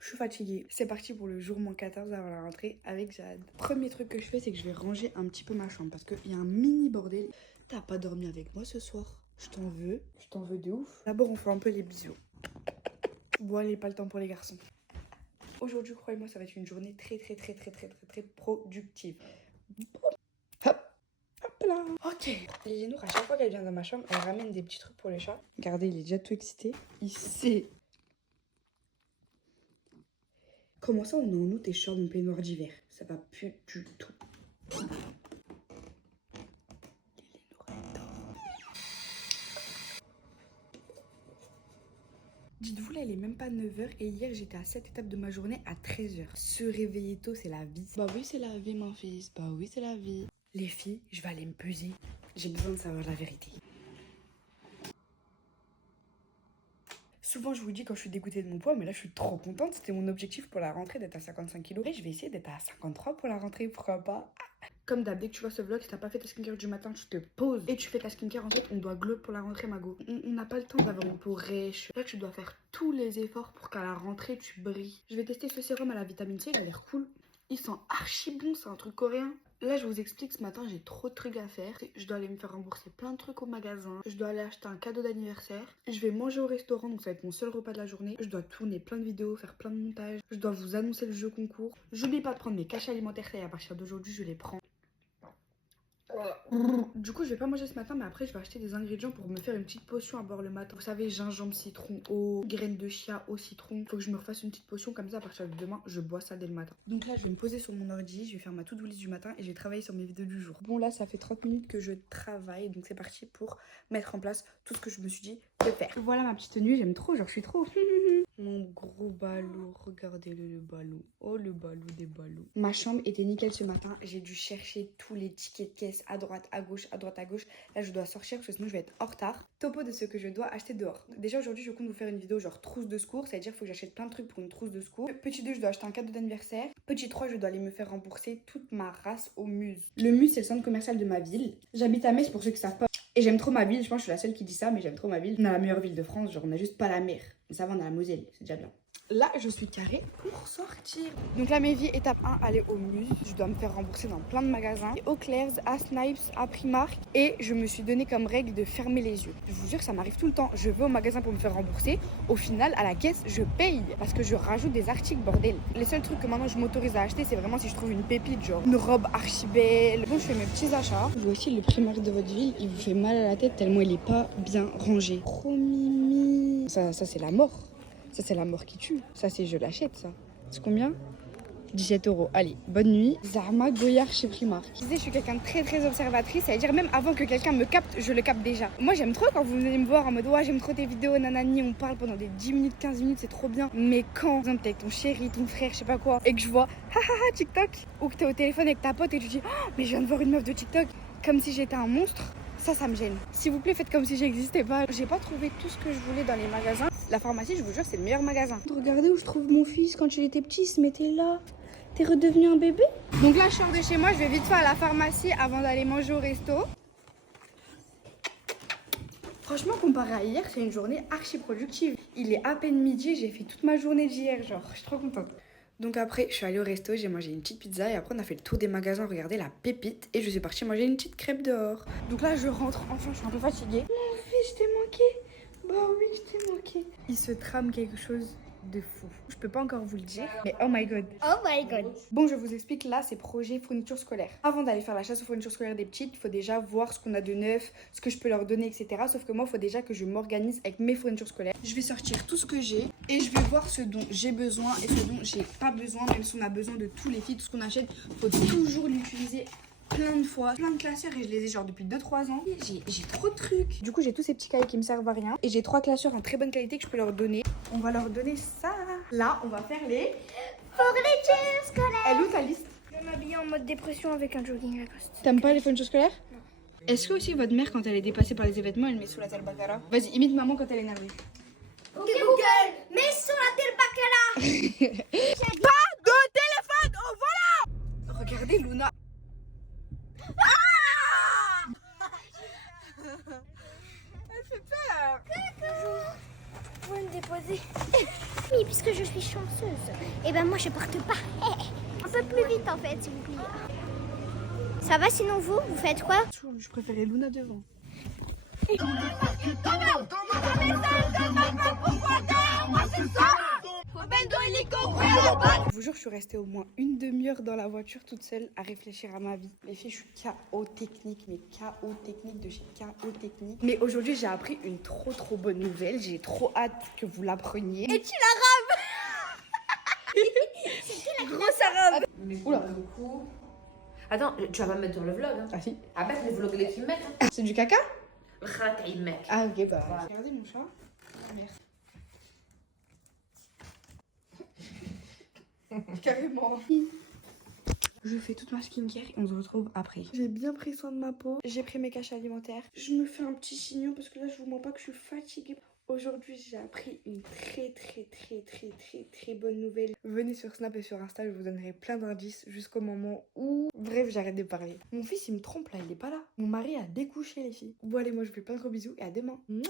Je suis fatiguée. C'est parti pour le jour -14 avant la rentrée avec Jade. Premier truc que je fais, c'est que je vais ranger un petit peu ma chambre parce qu'il y a un mini bordel. T'as pas dormi avec moi ce soir? Je t'en veux de ouf. D'abord, on fait un peu les bisous. Bon, allez, pas le temps pour les garçons. Aujourd'hui, croyez-moi, ça va être une journée très productive. Hop, hop là. Ok. Lénour, à chaque fois qu'elle vient dans ma chambre, elle ramène des petits trucs pour les chats. Regardez, il est déjà tout excité. Il sait. Comment ça, on est en août et je sors mon peignoir d'hiver? Ça va plus du tout. Dites-vous, là, il est même pas 9h et hier, j'étais à cette étape de ma journée à 13h. Se réveiller tôt, c'est la vie. Bah oui, c'est la vie, mon fils. Bah oui, c'est la vie. Les filles, je vais aller me peser. J'ai besoin de savoir la vérité. Souvent, je vous dis quand je suis dégoûtée de mon poids, mais là, je suis trop contente. C'était mon objectif pour la rentrée d'être à 55 kg. Et je vais essayer d'être à 53 pour la rentrée, pourquoi pas. Comme d'hab, dès que tu vois ce vlog, si t'as pas fait ta skincare du matin, tu te poses et tu fais ta skincare. En fait, on doit glow pour la rentrée, Mago. On n'a pas le temps d'avoir une peau rêche. Là, tu dois faire tous les efforts pour qu'à la rentrée, tu brilles. Je vais tester ce sérum à la vitamine C, il a l'air cool. Il sent archi bon, c'est un truc coréen. Là, je vous explique, ce matin, j'ai trop de trucs à faire. Je dois aller me faire rembourser plein de trucs au magasin. Je dois aller acheter un cadeau d'anniversaire. Je vais manger au restaurant, donc ça va être mon seul repas de la journée. Je dois tourner plein de vidéos, faire plein de montages. Je dois vous annoncer le jeu concours. J'oublie pas de prendre mes cachets alimentaires, et à partir d'aujourd'hui, je les prends. Du coup, je vais pas manger ce matin, mais après, je vais acheter des ingrédients pour me faire une petite potion à boire le matin. Vous savez, gingembre, citron, eau, graines de chia, au citron. Faut que je me refasse une petite potion comme ça. À partir de demain, je bois ça dès le matin. Donc là, je vais me poser sur mon ordi, je vais faire ma to-do list du matin et je vais travailler sur mes vidéos du jour. Bon, là, ça fait 30 minutes que je travaille, donc c'est parti pour mettre en place tout ce que je me suis dit de faire. Voilà ma petite tenue, j'aime trop, genre je suis trop. Mon gros ballot, regardez-le ballot. Oh, le ballot des ballots. Ma chambre était nickel ce matin. J'ai dû chercher tous les tickets de caisse à droite, à gauche, à droite, à gauche. Là, je dois sortir parce que sinon je vais être en retard. Topo de ce que je dois acheter dehors. Déjà, aujourd'hui, je compte vous faire une vidéo genre trousse de secours. C'est-à-dire qu'il faut que j'achète plein de trucs pour une trousse de secours. Petit 2, je dois acheter un cadeau d'anniversaire. Petit 3, je dois aller me faire rembourser toute ma race au Muse. Le Muse, c'est le centre commercial de ma ville. J'habite à Metz pour ceux qui savent pas. Et j'aime trop ma ville, je pense que je suis la seule qui dit ça, mais j'aime trop ma ville. On a la meilleure ville de France, genre on a juste pas la mer. Mais ça va, on a la Moselle, c'est déjà bien. Là, je suis carrée pour sortir. Donc là, mes vies, étape 1, aller au Muse. Je dois me faire rembourser dans plein de magasins. Au Claire's, à Snipes, à Primark. Et je me suis donné comme règle de fermer les yeux. Je vous jure, ça m'arrive tout le temps. Je vais au magasin pour me faire rembourser. Au final, à la caisse, je paye. Parce que je rajoute des articles, bordel. Les seuls trucs que maintenant je m'autorise à acheter, c'est vraiment si je trouve une pépite, genre une robe archi belle. Bon, je fais mes petits achats. Voici le Primark de votre ville. Il vous fait mal à la tête tellement il est pas bien rangé. Trop mimi. Ça c'est la mort. Ça, c'est la mort qui tue. Ça, c'est je l'achète, ça. C'est combien? 17 €. Allez, bonne nuit. Zarma Goyard chez Primark. Je disais, je suis quelqu'un de très observatrice. C'est-à-dire, même avant que quelqu'un me capte, je le capte déjà. Moi, j'aime trop quand vous venez me voir en mode ouais, j'aime trop tes vidéos, nanani. On parle pendant des 10 minutes, 15 minutes, c'est trop bien. Mais quand, par exemple, t'es avec ton chéri, ton frère, je sais pas quoi, et que je vois TikTok, ou que t'es au téléphone avec ta pote et que tu dis oh, mais je viens de voir une meuf de TikTok, comme si j'étais un monstre. Ça me gêne. S'il vous plaît, faites comme si j'existais pas. J'ai pas trouvé tout ce que je voulais dans les magasins. La pharmacie, je vous jure, c'est le meilleur magasin. Regardez où je trouve mon fils quand il était petit, il se mettait là. T'es redevenu un bébé? Donc là, je sors de chez moi, je vais vite faire à la pharmacie avant d'aller manger au resto. Franchement, comparé à hier, c'est une journée archi productive. Il est à peine midi, j'ai fait toute ma journée d'hier, genre, je suis trop contente. Donc après, je suis allée au resto, j'ai mangé une petite pizza et après on a fait le tour des magasins, regardez la pépite et je suis partie manger une petite crêpe dehors. Donc là, je rentre, enfin, je suis un peu fatiguée. Mon fils, je t'ai manqué. Bah oui, je t'ai manqué. Il se trame quelque chose de fou. Je peux pas encore vous le dire, mais oh my god. Oh my god. Bon, je vous explique, là, c'est projet fourniture scolaire. Avant d'aller faire la chasse aux fournitures scolaires des petites, il faut déjà voir ce qu'on a de neuf, ce que je peux leur donner, etc. Sauf que moi, il faut déjà que je m'organise avec mes fournitures scolaires. Je vais sortir tout ce que j'ai et je vais voir ce dont j'ai besoin et ce dont j'ai pas besoin, même si on a besoin de tous les filles, tout ce qu'on achète, faut toujours l'utiliser plein de fois, plein de classeurs et je les ai genre depuis 2-3 ans. J'ai trop de trucs. Du coup, j'ai tous ces petits cahiers qui me servent à rien et j'ai 3 classeurs en très bonne qualité que je peux leur donner. On va leur donner ça. Là, on va faire les Fournitures scolaires. Elle où ta liste? Je vais m'habiller en mode dépression avec un jogging Lacoste. T'aimes pas les fournitures scolaires? Non. Est-ce que aussi votre mère, quand elle est dépassée par les événements, elle met sous la telle baccara? Vas-y, imite maman quand elle est énervée. Ok Google, mets sur la telle bacala. Pas de téléphone, oh voilà. Regardez Luna. Elle fait peur. Vous pouvez me déposer. Mi puisque je suis chanceuse. Et ben moi je porte pas. Un peu plus vite en fait, s'il vous plaît. Ça va sinon vous faites quoi? Je préférais Luna devant. Je vous jure, je suis restée au moins une demi-heure dans la voiture toute seule à réfléchir à ma vie. Les filles, je suis KO technique, mais KO technique de chez KO technique. Mais aujourd'hui, j'ai appris une trop bonne nouvelle. J'ai trop hâte que vous l'appreniez. Et tu la rames. Grosse arabe. Mais Oula. pour le coup... Attends, tu vas pas mettre dans le vlog. Hein. Ah si. Ah bah, les vlogs, les films, mec. Hein. C'est du caca? Mec. Ah ok, bah. Voilà. Regardez mon chat. Merci. Carrément. Je fais toute ma skincare et on se retrouve après. J'ai bien pris soin de ma peau. J'ai pris mes cachets alimentaires. Je me fais un petit chignon parce que là, je vous mens pas que je suis fatiguée. Aujourd'hui, j'ai appris une très bonne nouvelle. Venez sur Snap et sur Insta, je vous donnerai plein d'indices jusqu'au moment où... Bref, j'arrête de parler. Mon fils, il me trompe là, il est pas là. Mon mari a découché les filles. Bon allez, moi je vous fais plein de gros bisous et à demain. Mouah.